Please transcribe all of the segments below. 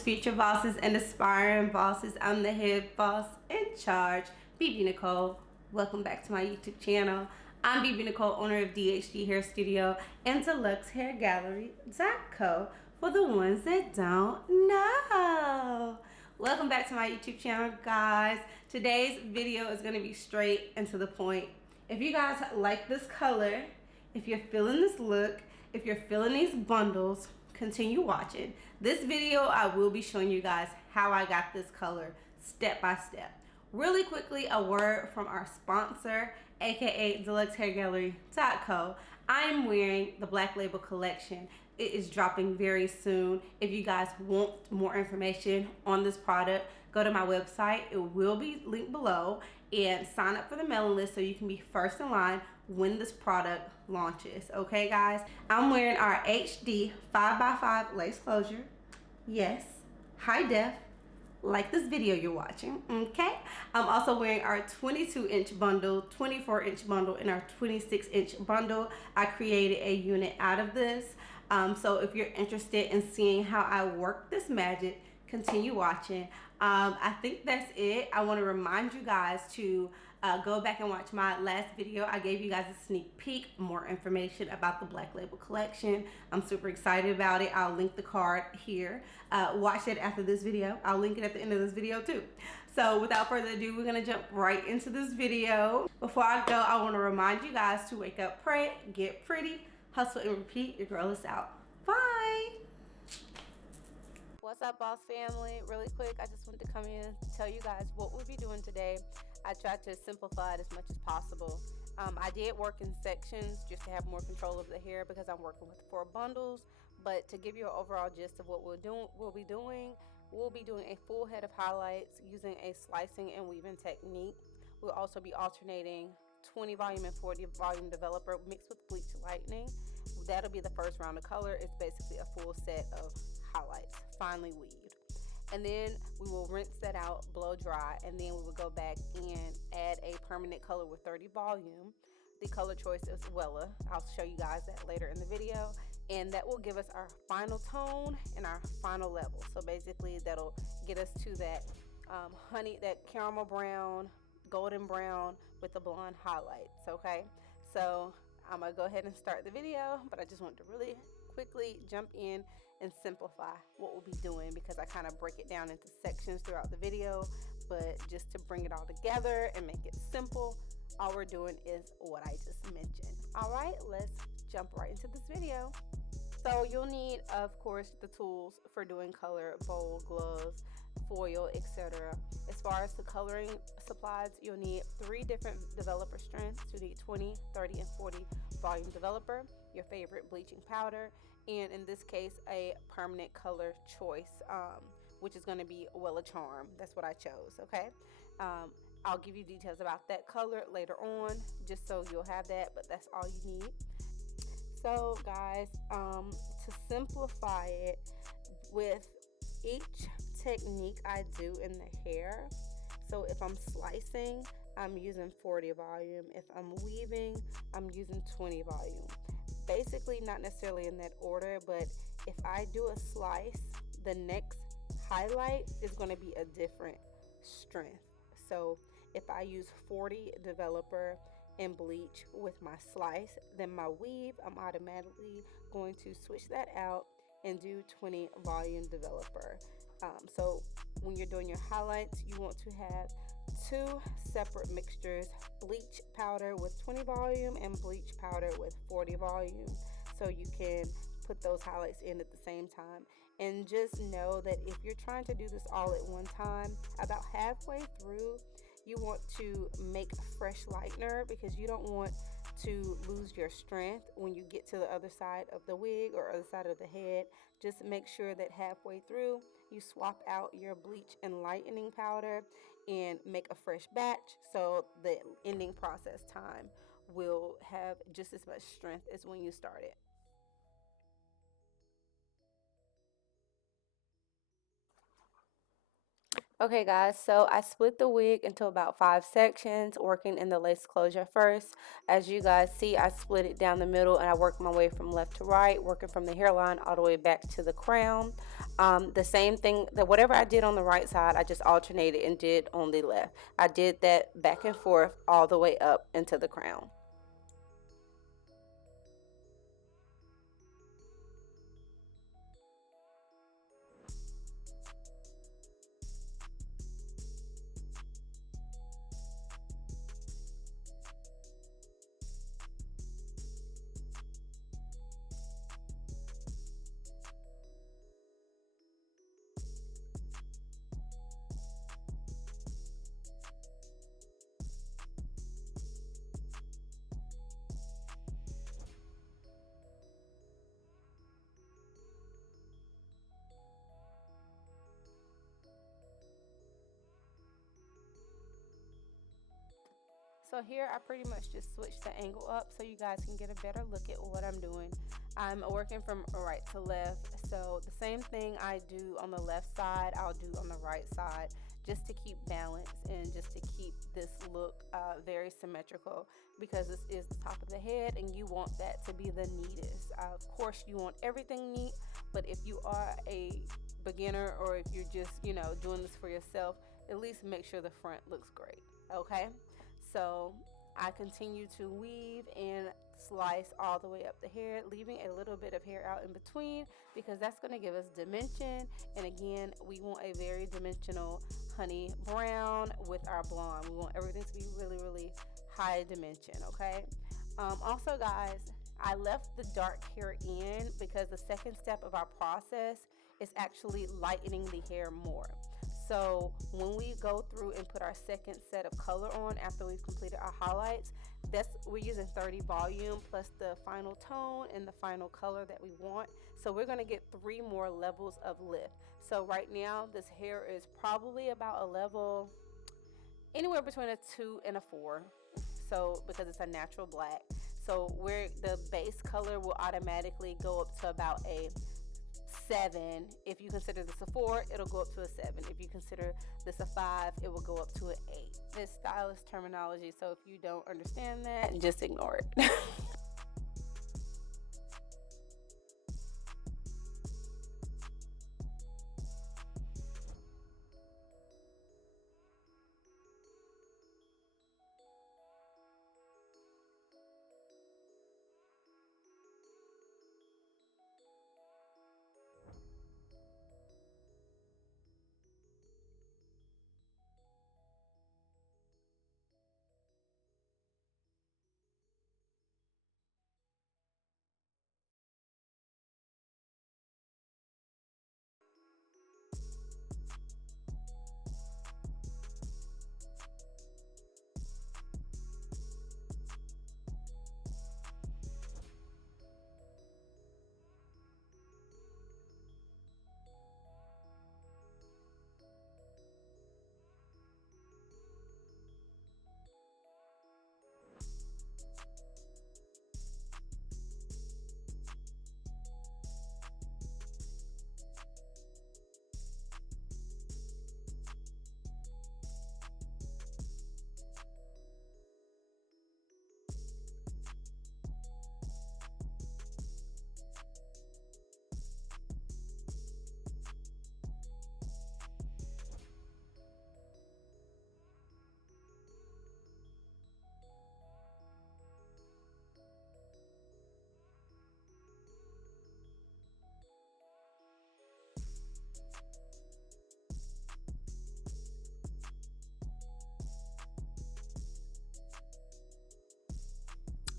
bosses, future bosses, and aspiring bosses. I'm the head boss in charge, BeBeNycole. Welcome back to my YouTube channel. I'm BeBeNycole, owner of DHG Hair Studio and Deluxe Hair Gallery.co for the ones that don't know. Welcome back to my YouTube channel, guys. Today's video is going to be straight and to the point. If you guys like this color, if you're feeling this look, if you're feeling these bundles, continue watching. This video, I will be showing you guys how I got this color step by step. Really quickly, a word from our sponsor, aka DeluxeHairGallery.co. I'm wearing the Black Label collection. It is dropping very soon. If you guys want more information on this product, go to my website. It will be linked below, and sign up for the mailing list so you can be first in line when this product launches. Okay, guys? I'm wearing our HD 5x5 lace closure. Yes, high def, like this video you're watching. Okay, I'm also wearing our 22-inch bundle, 24-inch bundle, and our 26-inch bundle. I created a unit out of this. So if you're interested in seeing how I work this magic, continue watching. I think that's it. I want to remind you guys to go back and watch my last video. I gave you guys a sneak peek, more information about the Black Label collection. I'm super excited about it. I'll link the card here. Watch it after this video. I'll link it at the end of this video too. So without further ado, we're gonna jump right into this video. Before I go, I want to remind you guys to wake up, pray, get pretty, hustle and repeat. Your girl is out. Bye. What's up, boss family? Really quick, I just wanted to come in to tell you guys what we'll be doing today. I tried to simplify it as much as possible. I did work in sections just to have more control of the hair because I'm working with 4 bundles. But to give you an overall gist of what we'll be doing a full head of highlights using a slicing and weaving technique. We'll also be alternating 20 volume and 40 volume developer mixed with bleach lightning. That'll be the first round of color. It's basically a full set of highlights, finely weaved. And then we will rinse that out, blow dry, and then we will go back and add a permanent color with 30 volume. The color choice is Wella. I'll show you guys that later in the video. And that will give us our final tone and our final level. So basically that'll get us to that that caramel brown, golden brown with the blonde highlights, okay? So I'm gonna go ahead and start the video, but I just want to really quickly jump in and simplify what we'll be doing because I kind of break it down into sections throughout the video. But just to bring it all together and make it simple, all we're doing is what I just mentioned. All right, let's jump right into this video. So you'll need, of course, the tools for doing color: bowl, gloves, foil, etc. As far as the coloring supplies, you'll need 3 different developer strengths. You need 20, 30, and 40 volume developer, your favorite bleaching powder, and in this case a permanent color choice, which is going to be Wella ColorCharm. That's what I chose. Okay, I'll give you details about that color later on just so you'll have that, but that's all you need. So guys, to simplify it, with each technique I do in the hair, so if I'm slicing, I'm using 40 volume. If I'm weaving, I'm using 20 volume. Basically not necessarily in that order, but if I do a slice, the next highlight is going to be a different strength. So if I use 40 developer and bleach with my slice, then my weave, I'm automatically going to switch that out and do 20 volume developer. So when you're doing your highlights, you want to have 2 separate mixtures: bleach powder with 20 volume and bleach powder with 40 volume, so you can put those highlights in at the same time. And just know that if you're trying to do this all at one time, about halfway through you want to make a fresh lightener because you don't want to lose your strength when you get to the other side of the wig or other side of the head. Just make sure that halfway through you swap out your bleach and lightening powder and make a fresh batch, so the ending process time will have just as much strength as when you started. Okay guys, so I split the wig into about 5 sections, working in the lace closure first. As you guys see, I split it down the middle and I work my way from left to right, working from the hairline all the way back to the crown. The same thing, that whatever I did on the right side, I just alternated and did on the left. I did that back and forth all the way up into the crown. So here I pretty much just switched the angle up so you guys can get a better look at what I'm doing. I'm working from right to left, so the same thing I do on the left side, I'll do on the right side, just to keep balance and just to keep this look very symmetrical, because this is the top of the head and you want that to be the neatest. Of course you want everything neat, but if you are a beginner or if you're just, doing this for yourself, at least make sure the front looks great, okay? So I continue to weave and slice all the way up the hair, leaving a little bit of hair out in between because that's going to give us dimension. And again, we want a very dimensional honey brown with our blonde. We want everything to be really, really high dimension, okay? Also, guys, I left the dark hair in because the second step of our process is actually lightening the hair more. So when we go through and put our second set of color on after we've completed our highlights, we're using 30 volume plus the final tone and the final color that we want. So we're going to get 3 more levels of lift. So right now this hair is probably about a level anywhere between a 2 and a 4. So because it's a natural black. So where the base color will automatically go up to about a 7. If you consider this a 4, it'll go up to a 7. If you consider this a 5, it will go up to an 8. This stylist terminology, so if you don't understand that, just ignore it.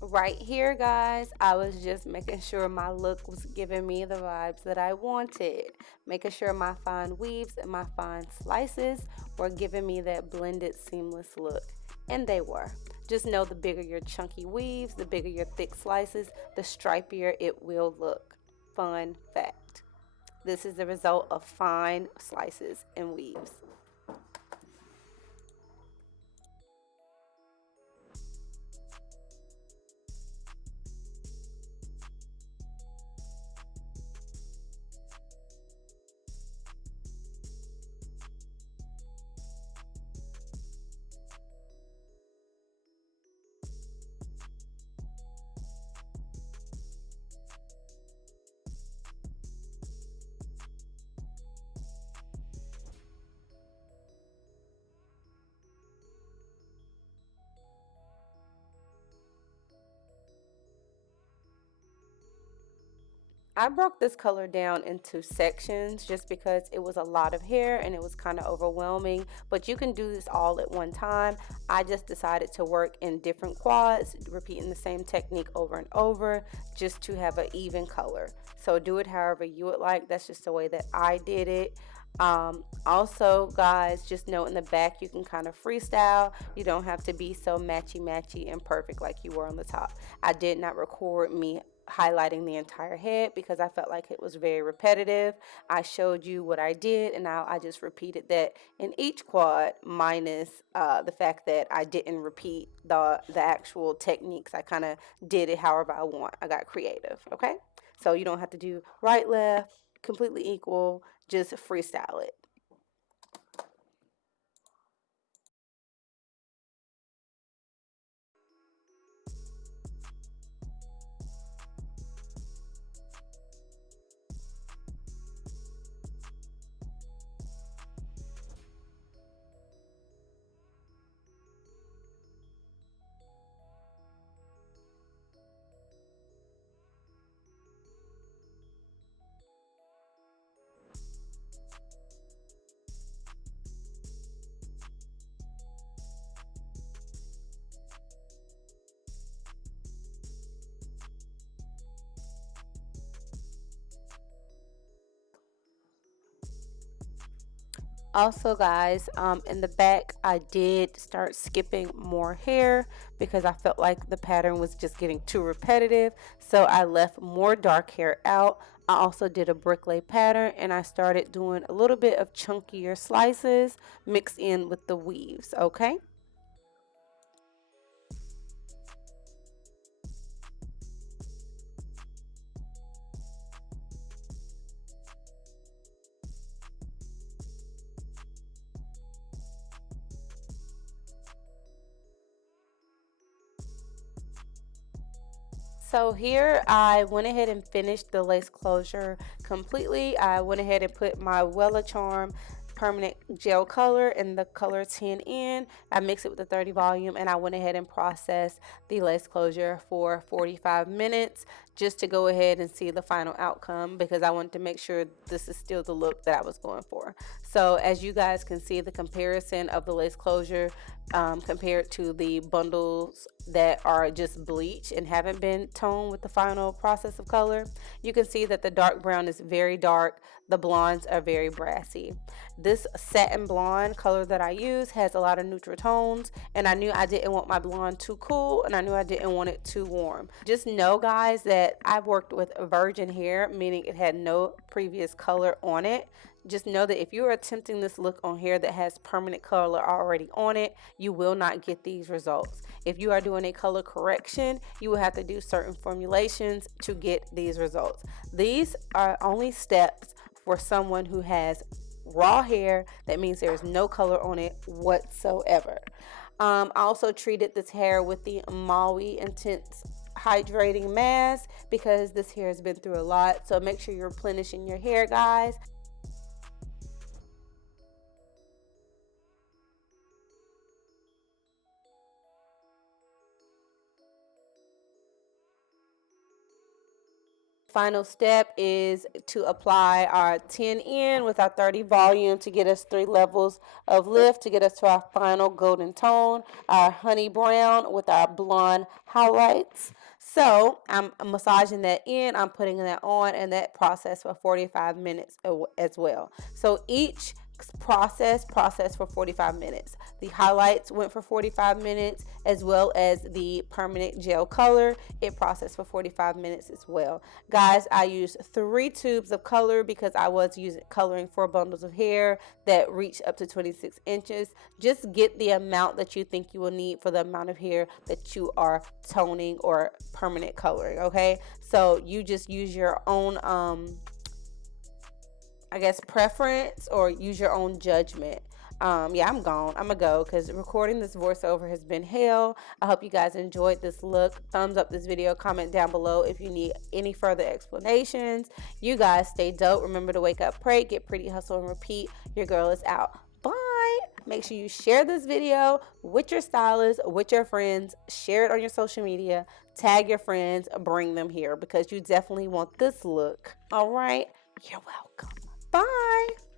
Right here, guys, I was just making sure my look was giving me the vibes that I wanted. Making sure my fine weaves and my fine slices were giving me that blended seamless look. And they were. Just know the bigger your chunky weaves, the bigger your thick slices, the stripier it will look. Fun fact. This is the result of fine slices and weaves. I broke this color down into sections just because it was a lot of hair and it was kind of overwhelming, but you can do this all at one time. I just decided to work in different quads, repeating the same technique over and over just to have an even color. So do it however you would like. That's just the way that I did it. Also, guys, just know in the back you can kind of freestyle. You don't have to be so matchy and perfect like you were on the top. I did not record me highlighting the entire head because I felt like it was very repetitive. I showed you what I did, and now I just repeated that in each quad, minus the fact that I didn't repeat the actual techniques. I kind of did it however I want. I got creative. Okay, so you don't have to do right, left, completely equal. Just freestyle it. Also, guys, in the back, I did start skipping more hair because I felt like the pattern was just getting too repetitive. So I left more dark hair out. I also did a brick lay pattern, and I started doing a little bit of chunkier slices mixed in with the weaves. Okay. So here I went ahead and finished the lace closure completely. I went ahead and put my Wella Charm permanent gel color in the color 10 in. I mixed it with the 30 volume, and I went ahead and processed the lace closure for 45 minutes just to go ahead and see the final outcome because I wanted to make sure this is still the look that I was going for. So as you guys can see, the comparison of the lace closure compared to the bundles that are just bleach and haven't been toned with the final process of color, you can see that the dark brown is very dark, the blondes are very brassy. This satin blonde color that I use has a lot of neutral tones, and I knew I didn't want my blonde too cool, and I knew I didn't want it too warm. Just know, guys, that I've worked with virgin hair, meaning it had no previous color on it. Just know that if you're attempting this look on hair that has permanent color already on it, you will not get these results. If you are doing a color correction, you will have to do certain formulations to get these results. These are only steps for someone who has raw hair. That means there's no color on it whatsoever. I also treated this hair with the Maui Intense Hydrating Mask because this hair has been through a lot. So make sure you're replenishing your hair, guys. Final step is to apply our 10 in with our 30 volume to get us 3 levels of lift to get us to our final golden tone, our honey brown with our blonde highlights. So I'm massaging that in, I'm putting that on, and that process for 45 minutes as well. So each process for 45 minutes. The highlights went for 45 minutes, as well as the permanent gel color. It processed for 45 minutes as well. Guys, I used 3 tubes of color because I was using coloring 4 bundles of hair that reach up to 26 inches. Just get the amount that you think you will need for the amount of hair that you are toning or permanent coloring, okay? So you just use your own I guess preference, or use your own judgment. Yeah, I'm gone. I'm gonna go because recording this voiceover has been hell. I hope you guys enjoyed this look. Thumbs up this video, comment down below if you need any further explanations. You guys stay dope. Remember to wake up, pray, get pretty, hustle, and repeat. Your girl is out. Bye. Make sure you share this video with your stylist, with your friends, share it on your social media, tag your friends, bring them here because you definitely want this look. All right, you're welcome. Bye.